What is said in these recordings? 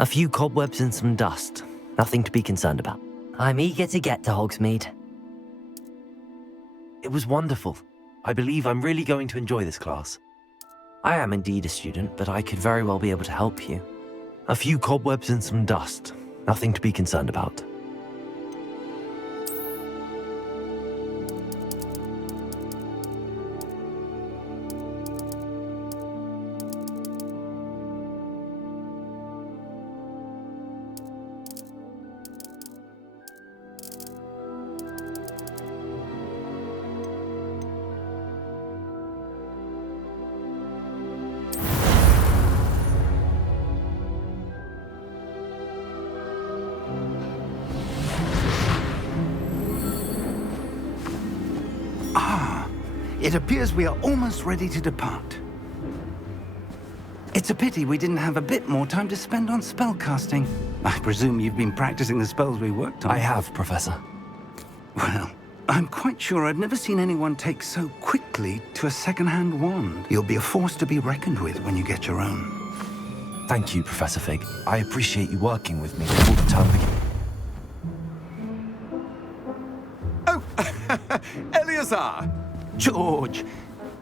A few cobwebs and some dust. Nothing to be concerned about. I'm eager to get to Hogsmeade. It was wonderful. I believe I'm really going to enjoy this class. I am indeed a student, but I could very well be able to help you. A few cobwebs and some dust. Nothing to be concerned about. It appears we are almost ready to depart. It's a pity we didn't have a bit more time to spend on spellcasting. I presume you've been practicing the spells we worked on. I have, Professor. Well, I'm quite sure I've never seen anyone take so quickly to a second-hand wand. You'll be a force to be reckoned with when you get your own. Thank you, Professor Fig. I appreciate you working with me before the term begins. Oh, Eleazar! George,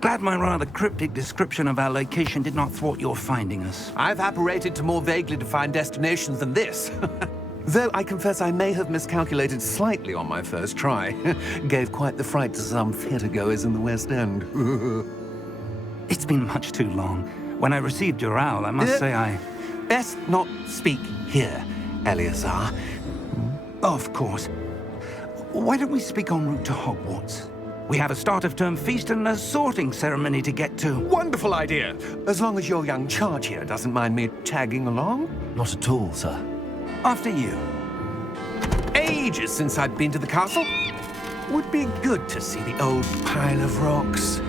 glad my rather cryptic description of our location did not thwart your finding us. I've apparated to more vaguely defined destinations than this. Though I confess I may have miscalculated slightly on my first try. Gave quite the fright to some theatre-goers in the West End. It's been much too long. When I received your owl, I must say I... Best not speak here, Eleazar. Of course. Why don't we speak en route to Hogwarts? We have a start-of-term feast and a sorting ceremony to get to. Wonderful idea! As long as your young charge here doesn't mind me tagging along. Not at all, sir. After you. Ages since I'd been to the castle. Would be good to see the old pile of rocks.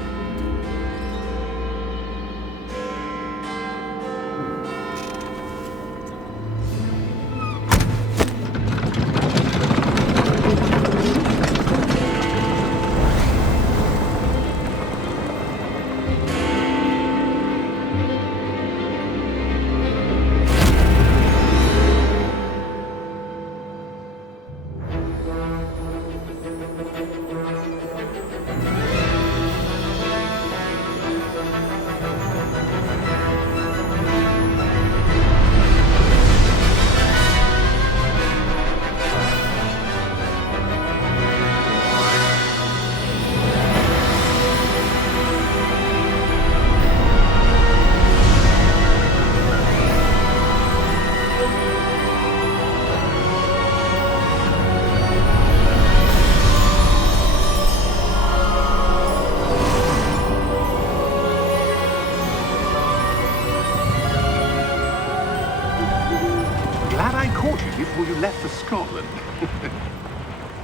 Before you left for Scotland.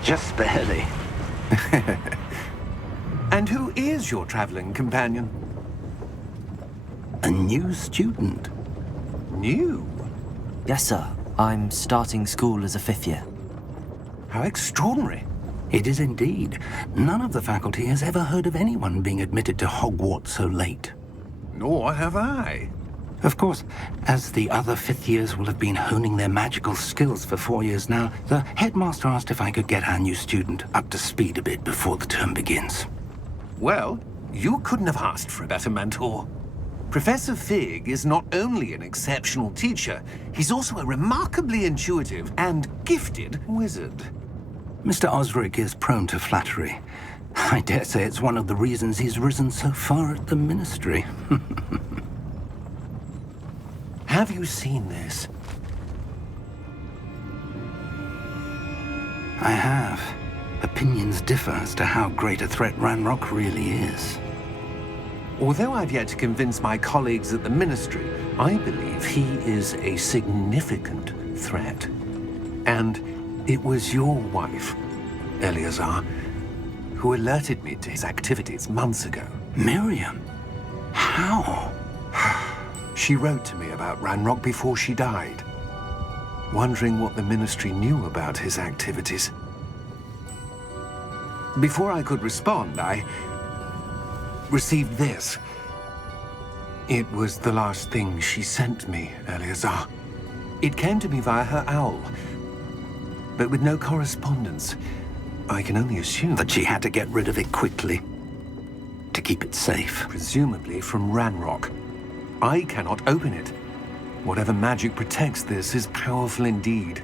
Just barely. And who is your traveling companion? A new student. New? Yes, sir. I'm starting school as a 5th year. How extraordinary. It is indeed. None of the faculty has ever heard of anyone being admitted to Hogwarts so late. Nor have I. Of course, as the other 5th years will have been honing their magical skills for 4 years now, the headmaster asked if I could get our new student up to speed a bit before the term begins. Well, you couldn't have asked for a better mentor. Professor Fig is not only an exceptional teacher, he's also a remarkably intuitive and gifted wizard. Mr. Osric is prone to flattery. I dare say it's one of the reasons he's risen so far at the ministry. Have you seen this? I have. Opinions differ as to how great a threat Ranrock really is. Although I've yet to convince my colleagues at the Ministry, I believe he is a significant threat. And it was your wife, Eleazar, who alerted me to his activities months ago. Miriam? How? She wrote to me about Ranrock before she died, wondering what the Ministry knew about his activities. Before I could respond, I received this. It was the last thing she sent me, Eleazar. It came to me via her owl, but with no correspondence. I can only assume That she had to get rid of it quickly to keep it safe. presumably from Ranrock. I cannot open it. Whatever magic protects this is powerful indeed.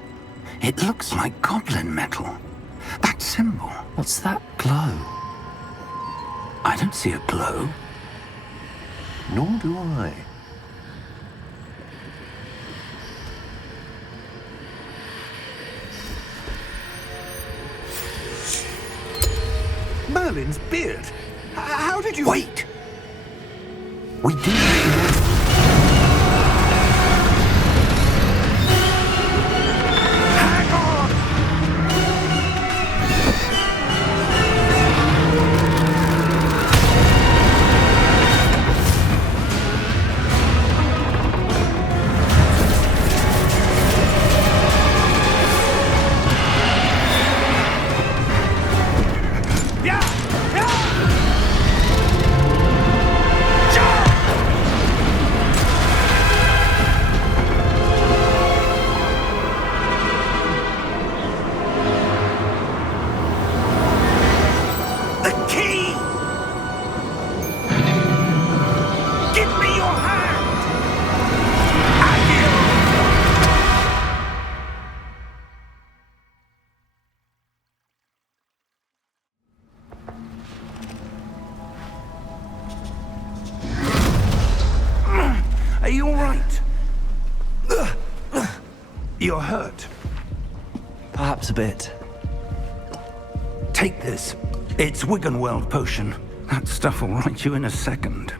It looks like goblin metal. That symbol. What's that glow? I don't see a glow. Nor do I. Merlin's beard! How did you... Wait! We do. Hang on! Yeah! The key! Give me your hand! Are you all right? You're hurt. Perhaps a bit. Take this. It's Wiggenweld potion. That stuff will right you in a second.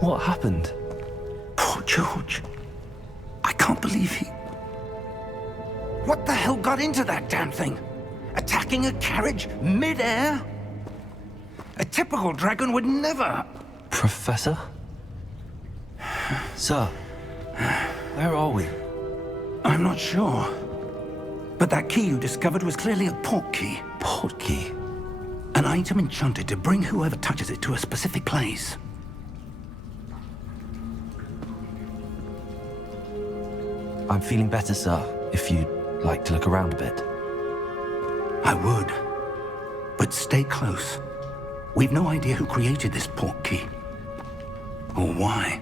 What happened? Poor George. I can't believe he... What the hell got into that damn thing? Attacking a carriage mid-air? A typical dragon would never... Professor? Sir, where are we? I'm not sure. But that key you discovered was clearly a port key. Port key? An item enchanted to bring whoever touches it to a specific place. I'm feeling better, sir, if you'd like to look around a bit. I would. But stay close. We've no idea who created this port key. Or why.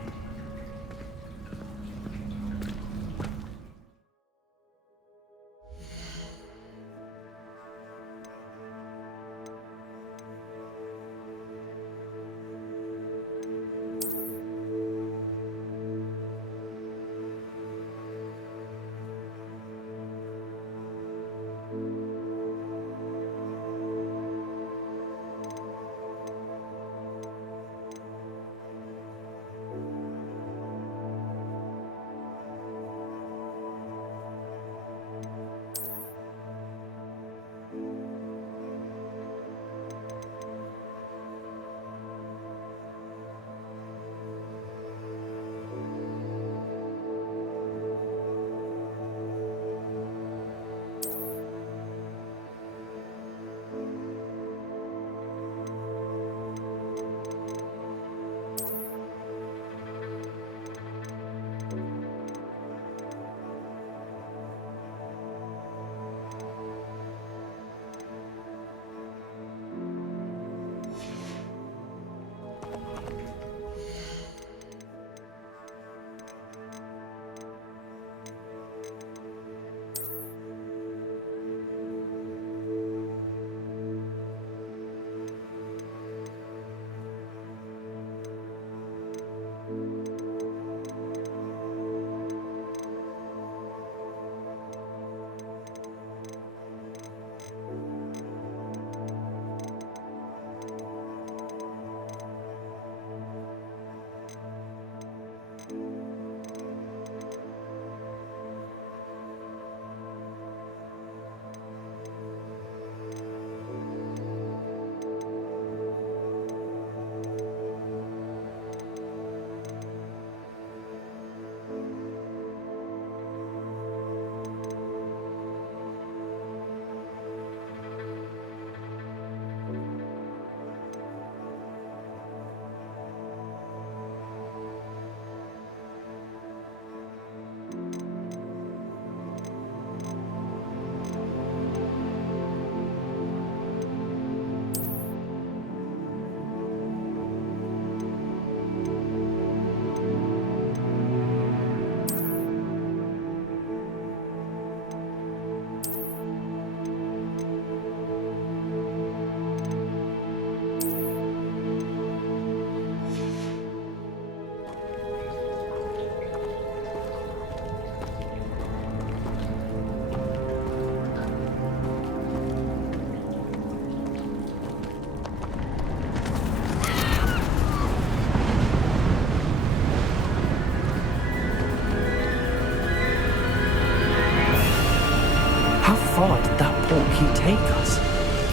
far did that portkey take us?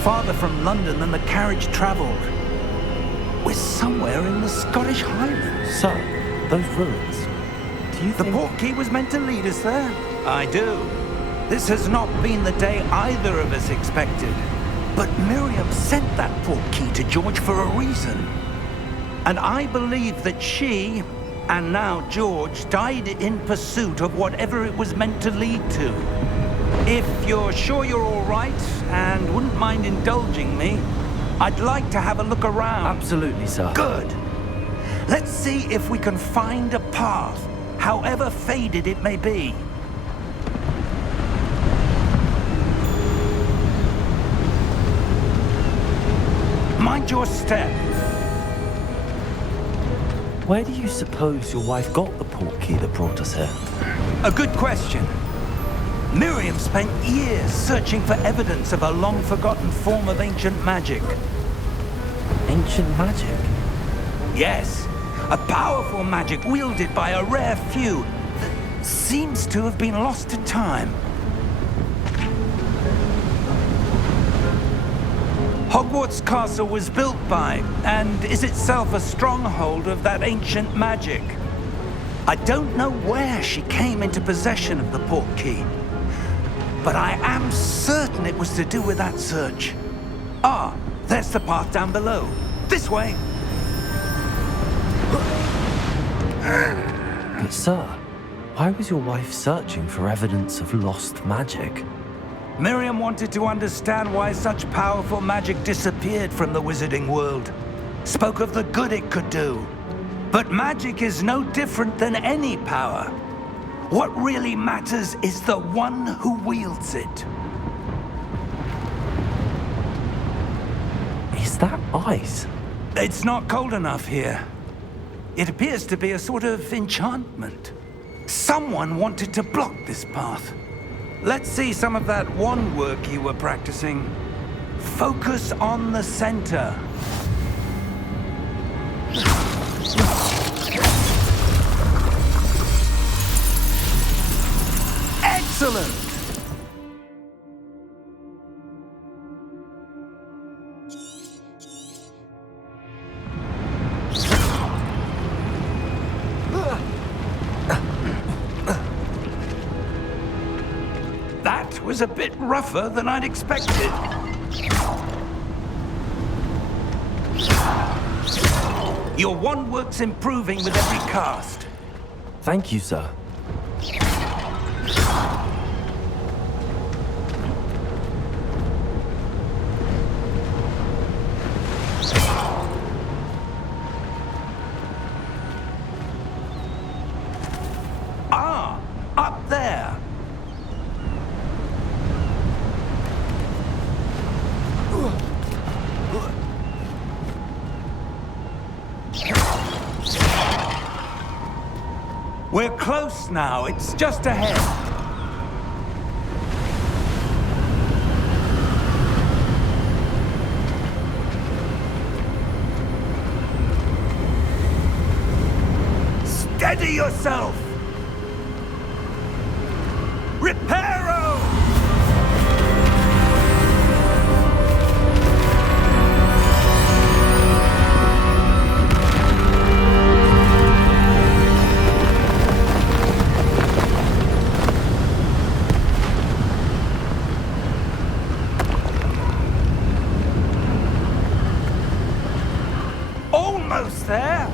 Farther from London than the carriage travelled. We're somewhere in the Scottish Highlands. Sir, those ruins. Do you The think... portkey was meant to lead us there? I do. This has not been the day either of us expected. But Miriam sent that portkey to George for a reason. And I believe that she, and now George, died in pursuit of whatever it was meant to lead to. If you're sure you're all right and wouldn't mind indulging me, I'd like to have a look around. Absolutely, sir. Good. Let's see if we can find a path, however faded it may be. Mind your step. Where do you suppose your wife got the portkey that brought us here? A good question. Miriam spent years searching for evidence of a long-forgotten form of ancient magic. Ancient magic? Yes, a powerful magic wielded by a rare few that seems to have been lost to time. Hogwarts Castle was built by, and is itself a stronghold of that ancient magic. I don't know where she came into possession of the portkey, but I am certain it was to do with that search. Ah, there's the path down below. This way. But sir, why was your wife searching for evidence of lost magic? Miriam wanted to understand why such powerful magic disappeared from the wizarding world. Spoke of the good it could do. But magic is no different than any power. What really matters is the one who wields it. Is that ice? It's not cold enough here. It appears to be a sort of enchantment. Someone wanted to block this path. Let's see some of that wand work you were practicing. Focus on the center. Excellent! That was a bit rougher than I'd expected. Your wand work's improving with every cast. Thank you, sir. Ah, up there. We're close now. It's just ahead. Steady yourself! Reparo! Almost there!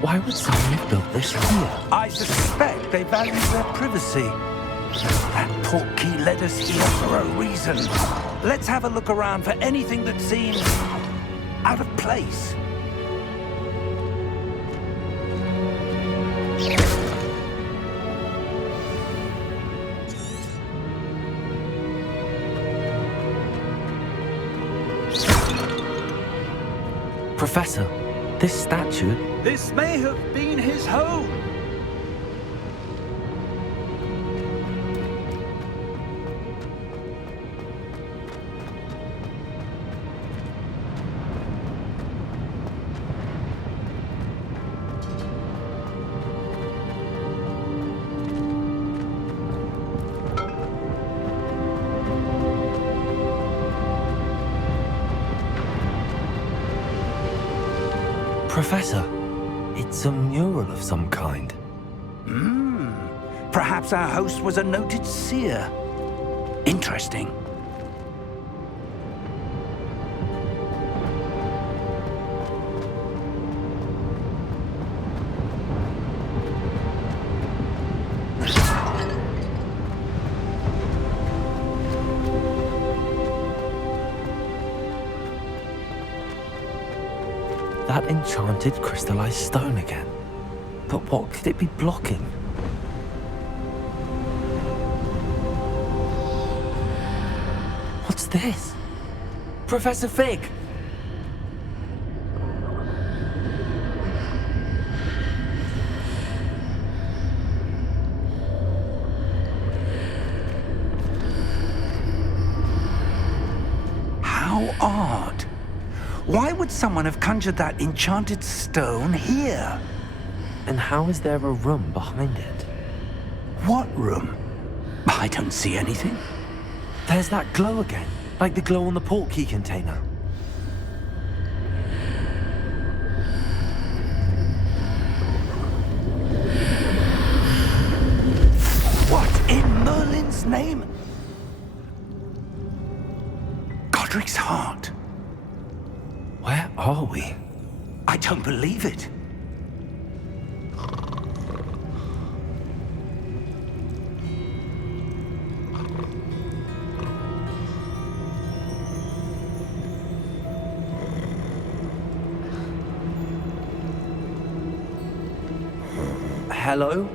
Why would someone have built this here? I suspect they value their privacy. That portkey led us here for a reason. Let's have a look around for anything that seems out of place. Professor, this statue... This may have been his home. Professor, it's a mural of some kind. Perhaps our host was a noted seer. Interesting. That enchanted crystallized stone again. But what could it be blocking? What's this? Professor Fig! How odd. Why would someone have conjured that enchanted stone here? And how is there a room behind it? What room? I don't see anything. There's that glow again, like the glow on the portkey container. What in Merlin's name? Godric's heart. Where are we? I don't believe it. Hello?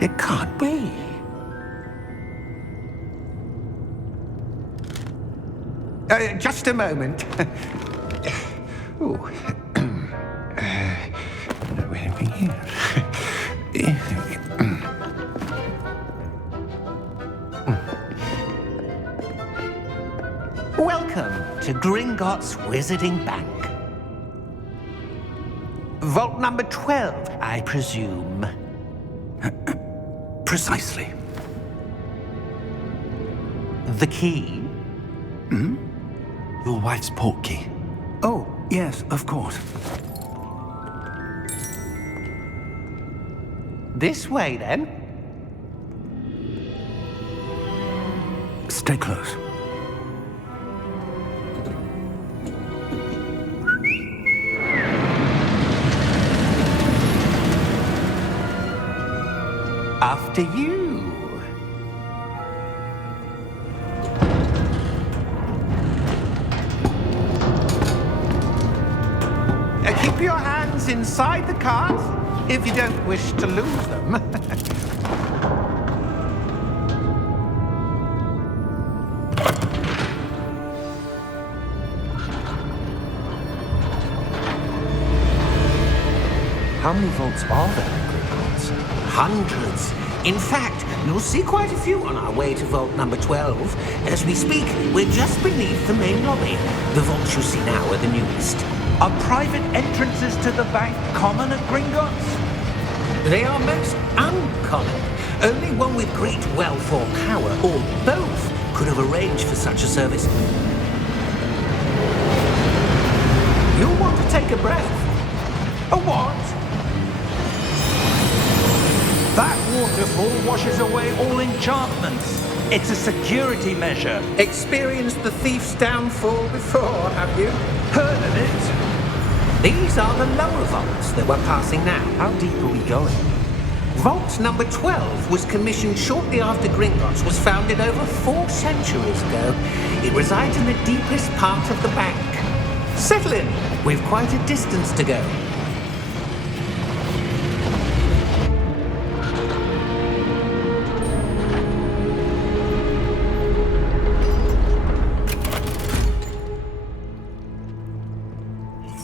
It can't be. Just a moment. Oh. Anything here? Welcome to Gringotts Wizarding Bank. Vault number 12, I presume. Precisely. The key? Your wife's portkey. Oh, yes, of course. This way, then. Stay close. After you. Keep your hands inside the cart if you don't wish to lose them. How many vaults are there in Gringotts? Hundreds. In fact, you'll see quite a few on our way to vault number 12. As we speak, we're just beneath the main lobby. The vaults you see now are the newest. Are private entrances to the bank common at Gringotts? They are most uncommon. Only one with great wealth or power, or both, could have arranged for such a service. You'll want to take a breath. A what? That waterfall washes away all enchantments. It's a security measure. Experienced the thief's downfall before, have you? Heard of it? These are the lower vaults that we're passing now. How deep are we going? Vault number 12 was commissioned shortly after Gringotts was founded over 4 centuries ago. It resides in the deepest part of the bank. Settle in. We've quite a distance to go.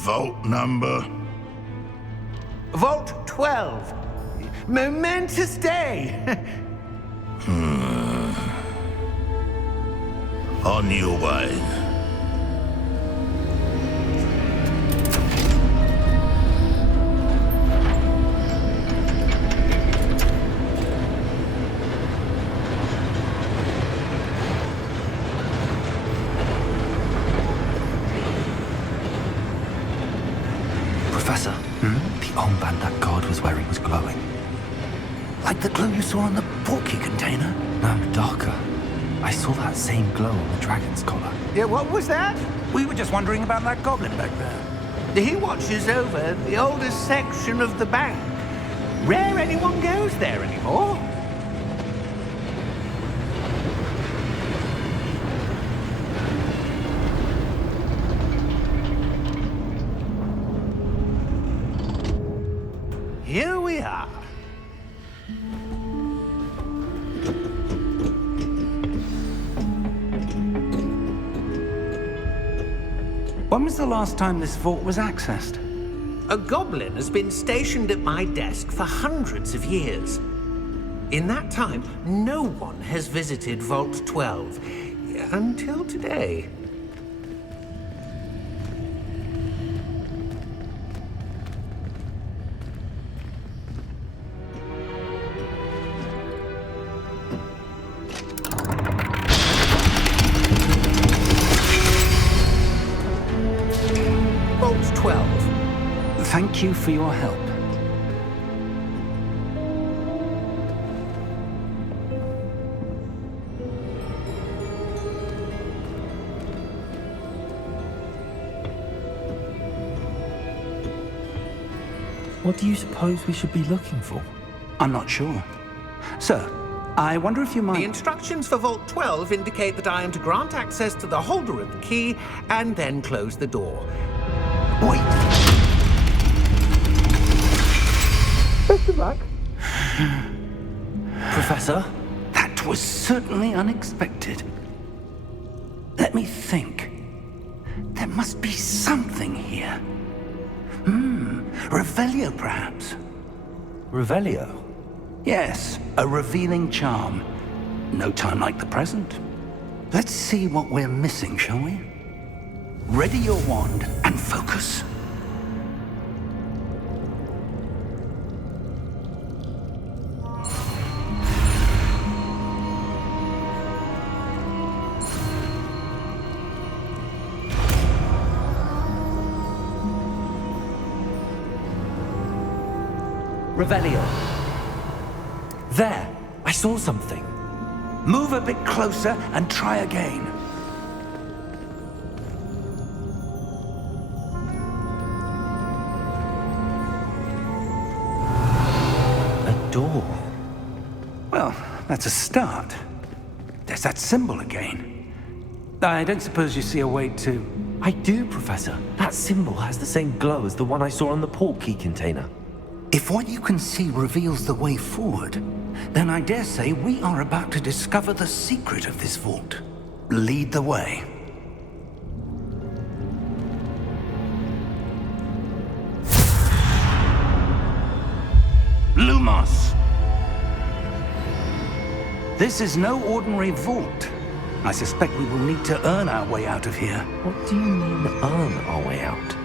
Vault number? Vault 12. Momentous day. On your way. Professor, the armband that guard was wearing was glowing. Like the glow you saw on the porky container? No, darker. I saw that same glow on the dragon's collar. Yeah, what was that? We were just wondering about that goblin back there. He watches over the oldest section of the bank. Rare anyone goes there anymore. Here we are. When was the last time this vault was accessed? A goblin has been stationed at my desk for hundreds of years. In that time, no one has visited Vault 12 until today. Vault 12. Thank you for your help. What do you suppose we should be looking for? I'm not sure. Sir, I wonder if you might... The instructions for Vault 12 indicate that I am to grant access to the holder of the key and then close the door. Wait! Best of luck. Professor? That was certainly unexpected. Let me think. There must be something here. Revelio, perhaps? Revelio? Yes, a revealing charm. No time like the present. Let's see what we're missing, shall we? Ready your wand and focus. Revelio. There! I saw something. Move a bit closer and try again. A door. Well, that's a start. There's that symbol again. I don't suppose you see a way to... I do, Professor. That symbol has the same glow as the one I saw on the port key container. If what you can see reveals the way forward, then I dare say we are about to discover the secret of this vault. Lead the way. Lumos! This is no ordinary vault. I suspect we will need to earn our way out of here. What do you mean, earn our way out?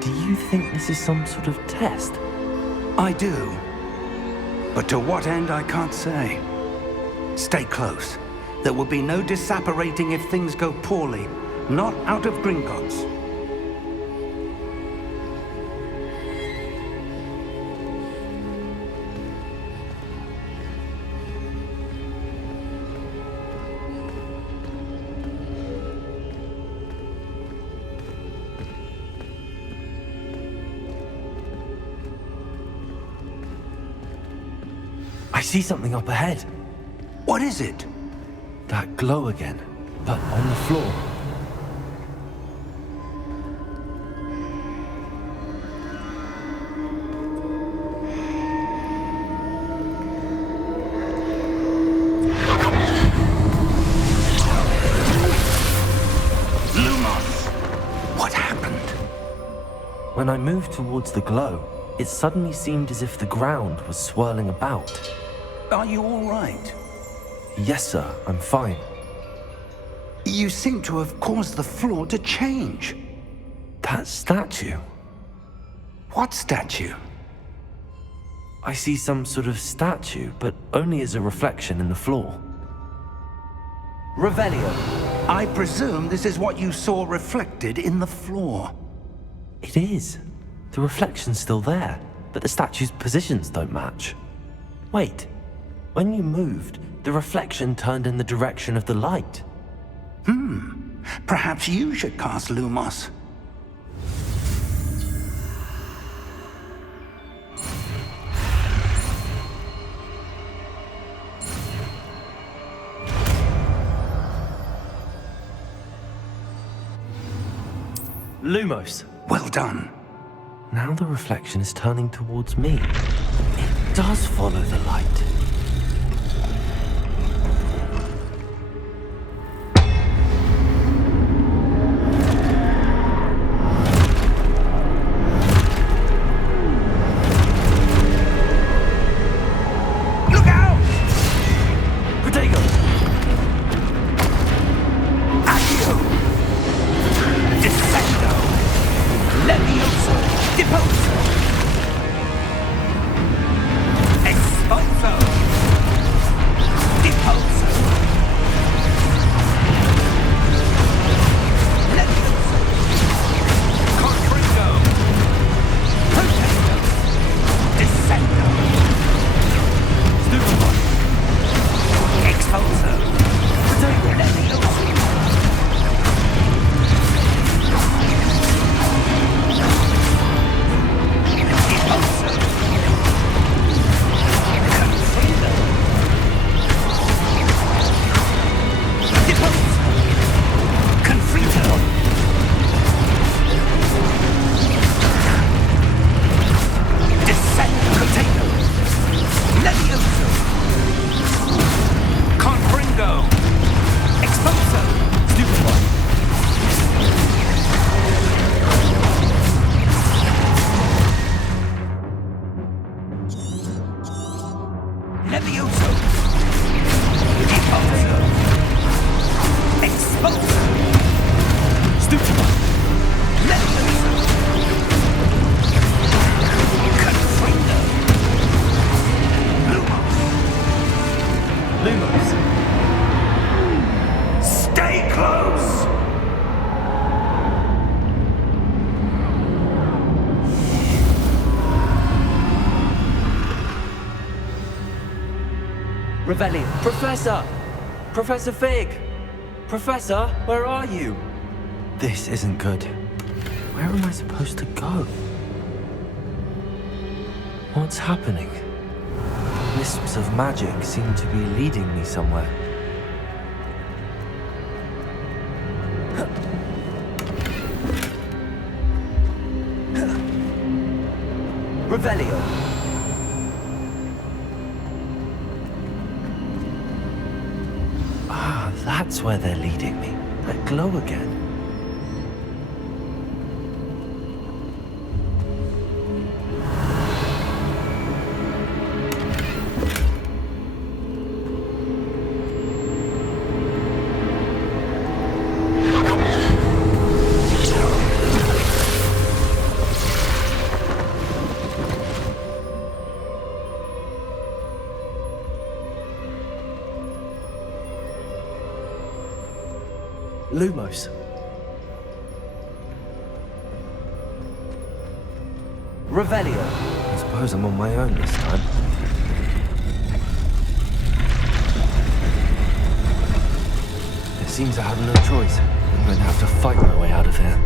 Do you think this is some sort of test? I do. But to what end, I can't say. Stay close. There will be no disapparating if things go poorly. Not out of Gringotts. I see something up ahead. What is it? That glow again, but on the floor. Lumos! What happened? When I moved towards the glow, it suddenly seemed as if the ground was swirling about. Are you all right? Yes, sir, I'm fine. You seem to have caused the floor to change. That statue. What statue? I see some sort of statue, but only as a reflection in the floor. Revelio. I presume this is what you saw reflected in the floor. It is. The reflection's still there, but the statue's positions don't match. Wait. When you moved, the reflection turned in the direction of the light. Perhaps you should cast Lumos. Lumos. Well done. Now the reflection is turning towards me. It does follow the light. Look out! Protego! Accio! Descendo! Levioso! Deposo! Expulso! Deposo! Levioso! Confringo! Protego! Descendo! Stupefy! Expulso! Protego! Levioso! Levioso! Deposo! Expulso! Stupefy! Levioso! Confringo! Lumos! Lumos! Stay close! Revelio. Professor! Professor Fig! Professor, where are you? This isn't good. Where am I supposed to go? What's happening? Wisps of magic seem to be leading me somewhere. Revelio. Ah, that's where they're leading me. That glow again. Lumos. Revelio. I suppose I'm on my own this time. It seems I have no choice. I'm going to have to fight my way out of here.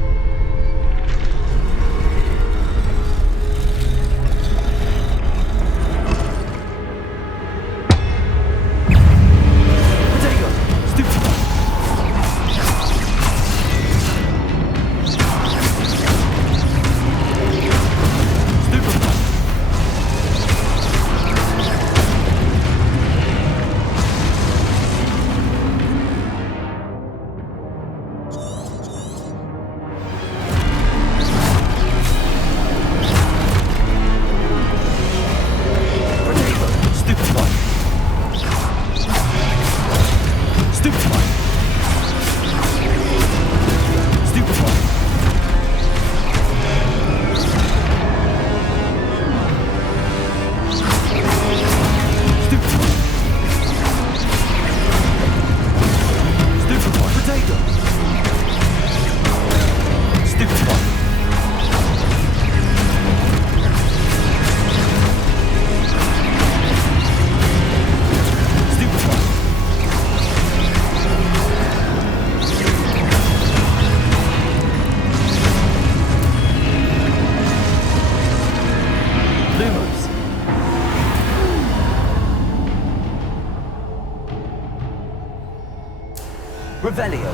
Revelio.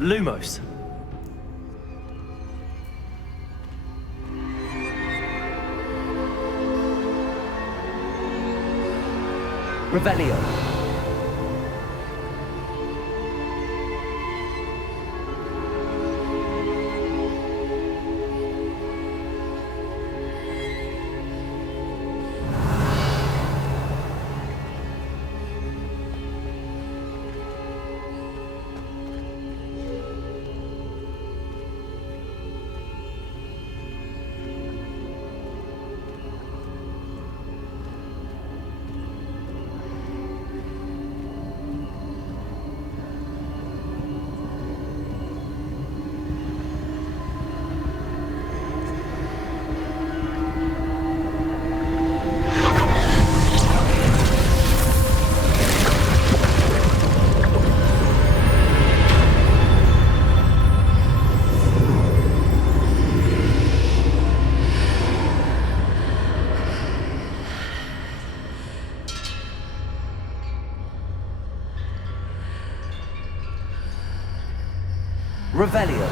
Lumos. Revelio. Revelio.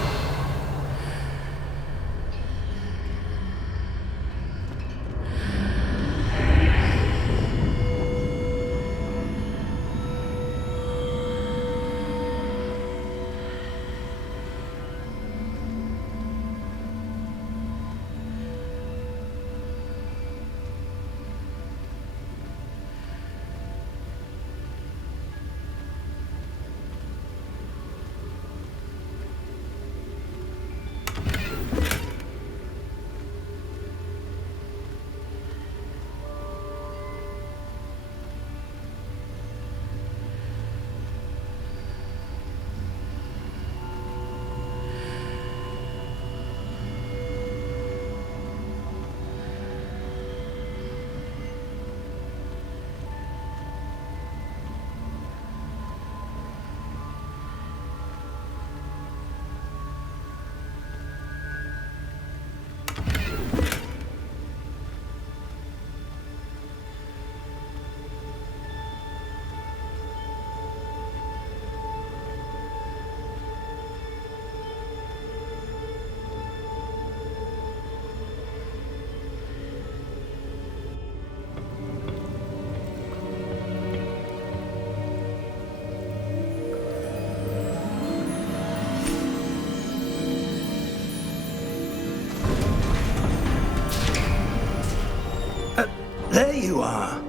There you are.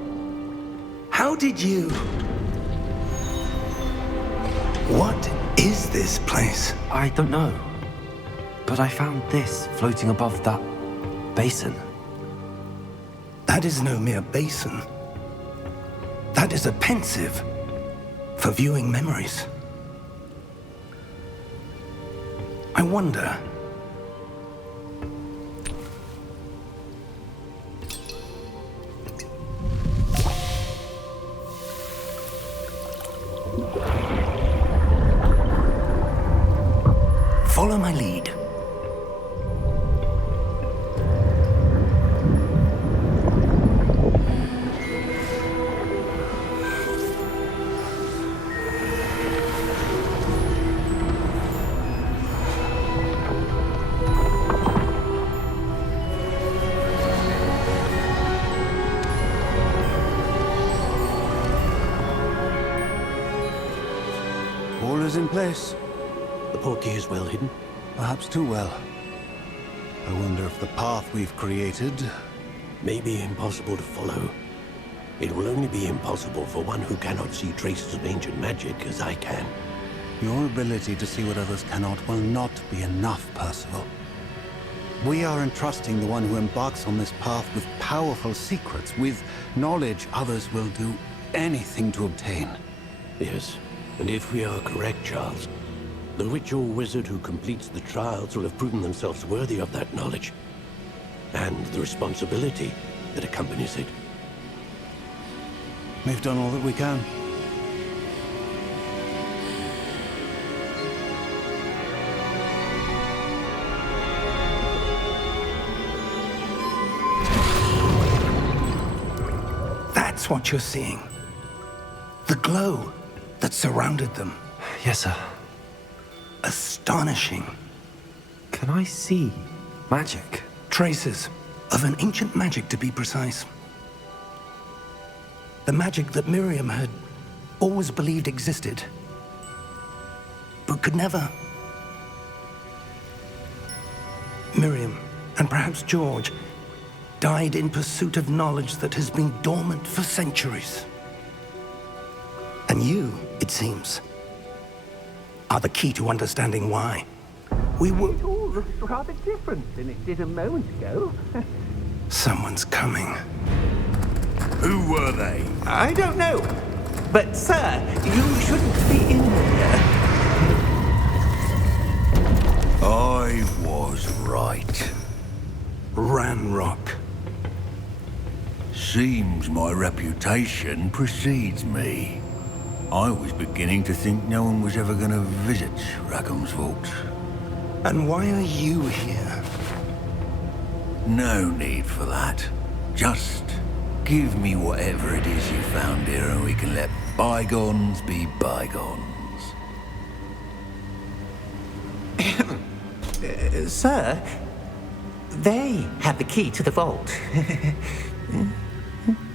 How did you... What is this place? I don't know. But I found this floating above that basin. That is no mere basin. That is a pensive for viewing memories. I wonder... Follow my lead. All is in place. The portkey is well hidden. Perhaps too well. I wonder if the path we've created... May be impossible to follow. It will only be impossible for one who cannot see traces of ancient magic as I can. Your ability to see what others cannot will not be enough, Percival. We are entrusting the one who embarks on this path with powerful secrets, with knowledge others will do anything to obtain. Yes, and if we are correct, Charles, the witch or wizard who completes the trials will have proven themselves worthy of that knowledge, and the responsibility that accompanies it. We've done all that we can. That's what you're seeing. The glow. that surrounded them. Yes, sir. Astonishing. Can I see magic? Traces of an ancient magic, to be precise. The magic that Miriam had always believed existed, but could never. Miriam, and perhaps George, died in pursuit of knowledge that has been dormant for centuries. And you, it seems, are the key to understanding why. We were... It all looks rather different than it did a moment ago. Someone's coming. Who were they? I don't know. But, sir, you shouldn't be in here. I was right. Ranrock. Seems my reputation precedes me. I was beginning to think no one was ever going to visit Rackham's vault. And why are you here? No need for that. Just give me whatever it is you found here and we can let bygones be bygones. Sir, they have the key to the vault.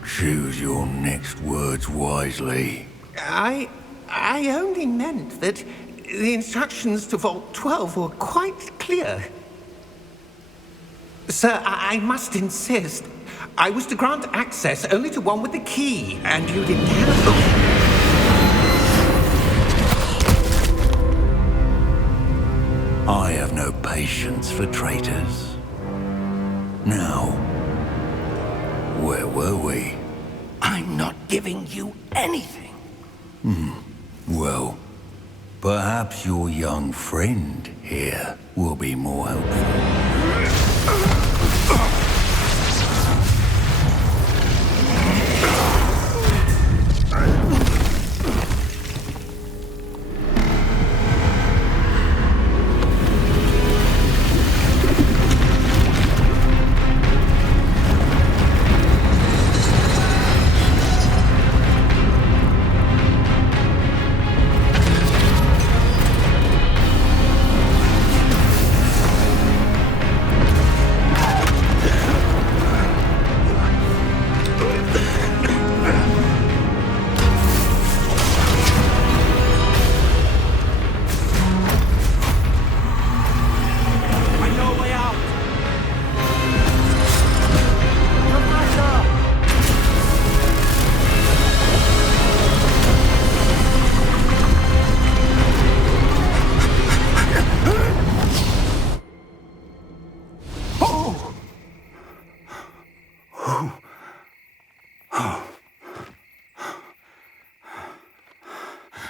Choose your next words wisely. I only meant that the instructions to Vault 12 were quite clear. Sir, I must insist. I was to grant access only to one with the key, and you didn't have... I have no patience for traitors. Now, where were we? I'm not giving you anything. Well, perhaps your young friend here will be more helpful.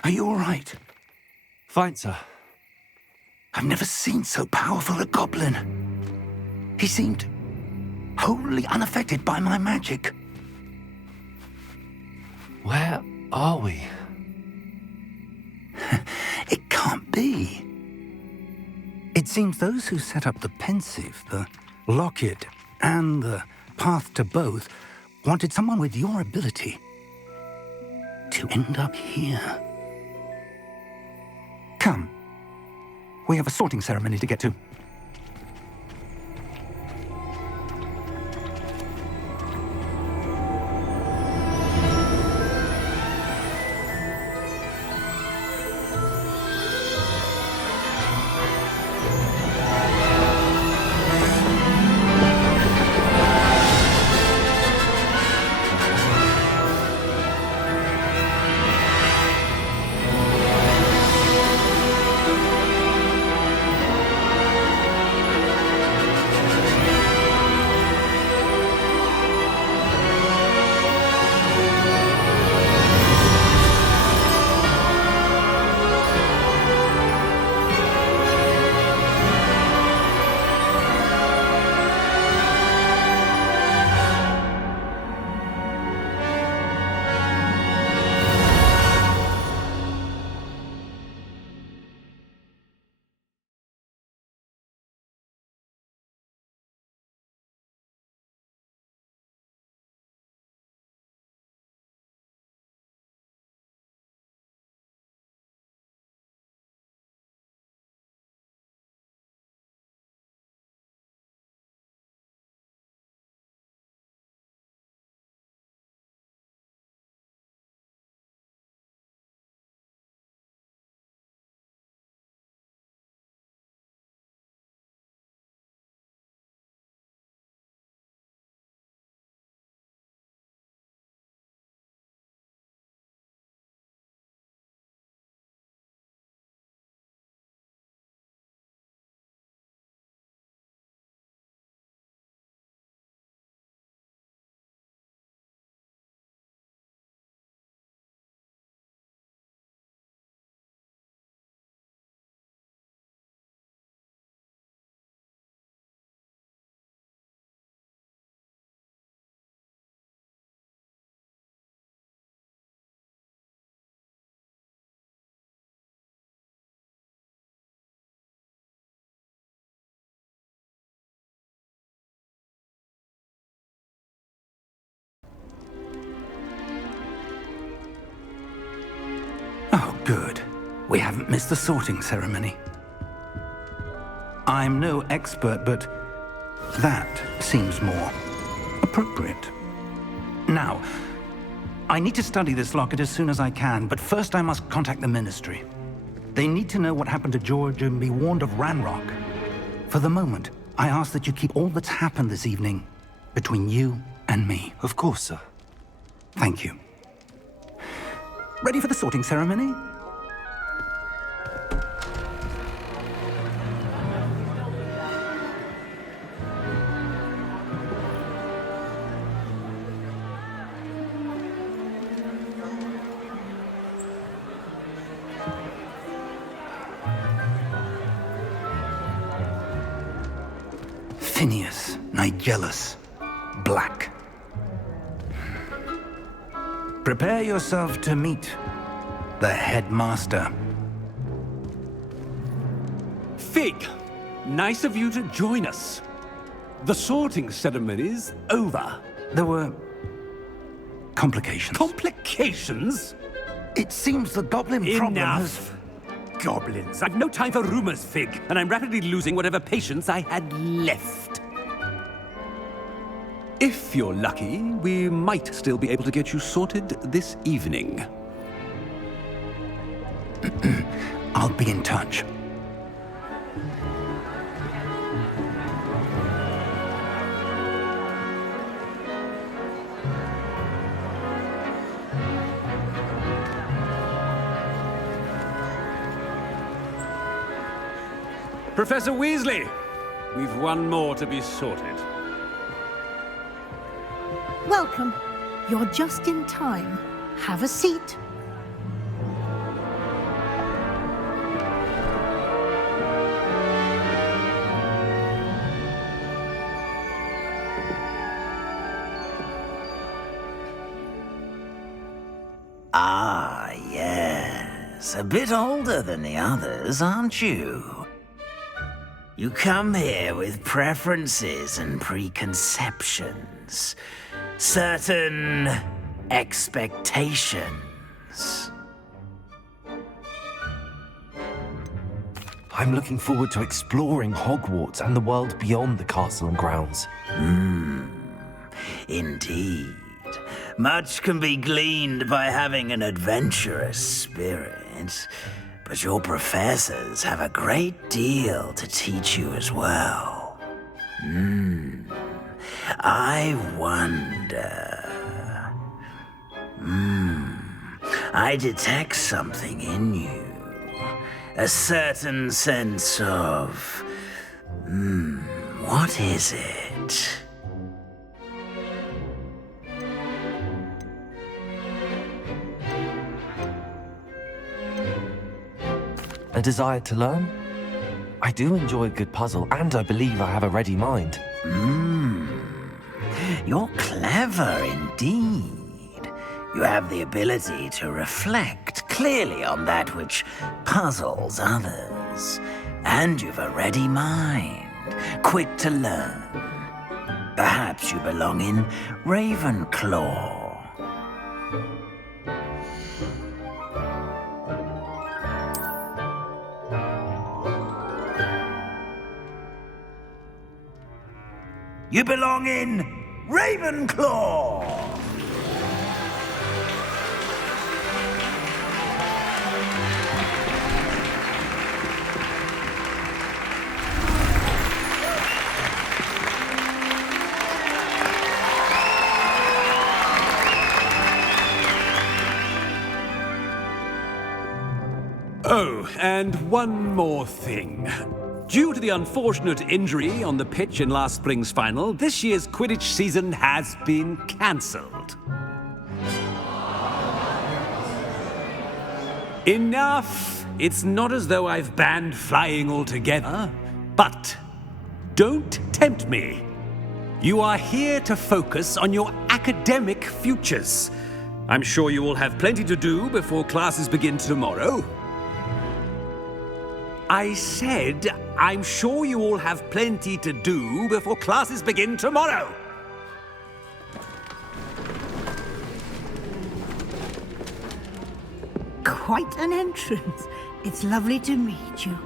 Are you all right? Fine, sir. I've never seen so powerful a goblin. He seemed wholly unaffected by my magic. Where are we? It can't be. It seems those who set up the Pensive, the Locket, and the Path to Both wanted someone with your ability to end up here. Come. We have a sorting ceremony to get to. Good. We haven't missed the sorting ceremony. I'm no expert, but that seems more appropriate. Now, I need to study this locket as soon as I can, but first I must contact the Ministry. They need to know what happened to George and be warned of Ranrock. For the moment, I ask that you keep all that's happened this evening between you and me. Of course, sir. Thank you. Ready for the sorting ceremony? Phineas, Nigellus, Black. Prepare yourself to meet the headmaster. Fig, nice of you to join us. The sorting ceremony's over. There were complications. Complications? It seems the goblin problem has... Enough! Goblins. I've no time for rumors, Fig, and I'm rapidly losing whatever patience I had left. If you're lucky, we might still be able to get you sorted this evening. I'll be in touch. Professor Weasley, we've one more to be sorted. Welcome. You're just in time. Have a seat. Ah, yes. A bit older than the others, aren't you? You come here with preferences and preconceptions. Certain expectations. I'm looking forward to exploring Hogwarts and the world beyond the castle and grounds. Indeed. Much can be gleaned by having an adventurous spirit, but your professors have a great deal to teach you as well. I wonder... I detect something in you. A certain sense of... what is it? A desire to learn? I do enjoy a good puzzle, and I believe I have a ready mind. You're clever indeed. You have the ability to reflect clearly on that which puzzles others. And you've a ready mind, quick to learn. Perhaps you belong in Ravenclaw. You belong in Ravenclaw! Oh, and one more thing. Due to the unfortunate injury on the pitch in last spring's final, this year's Quidditch season has been cancelled. Enough! It's not as though I've banned flying altogether, but don't tempt me. You are here to focus on your academic futures. I'm sure you will have plenty to do before classes begin tomorrow. I said, I'm sure you all have plenty to do before classes begin tomorrow. Quite an entrance. It's lovely to meet you.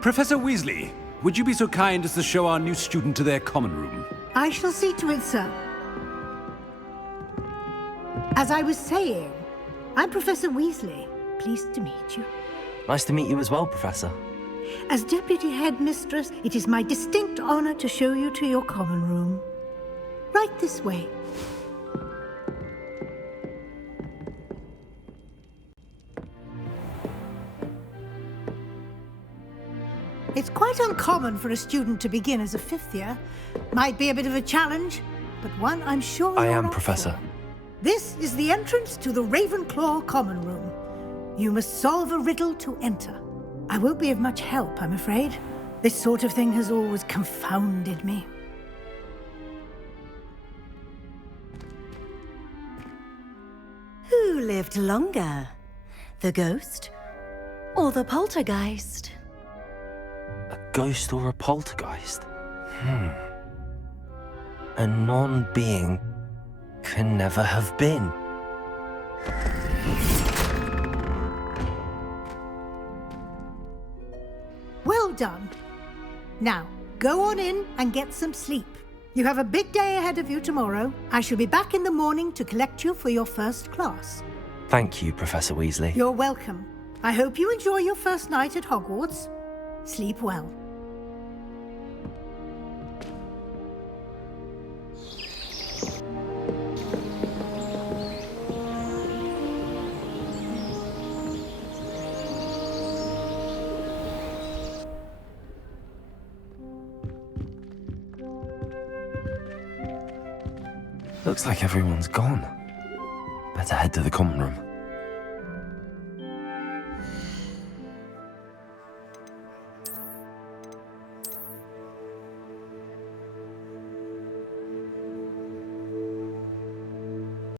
Professor Weasley, would you be so kind as to show our new student to their common room? I shall see to it, sir. As I was saying, I'm Professor Weasley. Pleased to meet you. Nice to meet you as well, Professor. As Deputy Headmistress, it is my distinct honor to show you to your common room. Right this way. It's quite uncommon for a student to begin as a fifth year. Might be a bit of a challenge, but one I'm sure I you're am, up Professor. for. This is the entrance to the Ravenclaw common room. You must solve a riddle to enter. I won't be of much help, I'm afraid. This sort of thing has always confounded me. Who lived longer? The ghost or the poltergeist? A ghost or a poltergeist? A non-being can never have been. Well done. Now, go on in and get some sleep. You have a big day ahead of you tomorrow. I shall be back in the morning to collect you for your first class. Thank you, Professor Weasley. You're welcome. I hope you enjoy your first night at Hogwarts. Sleep well. Looks like everyone's gone. Better head to the common room.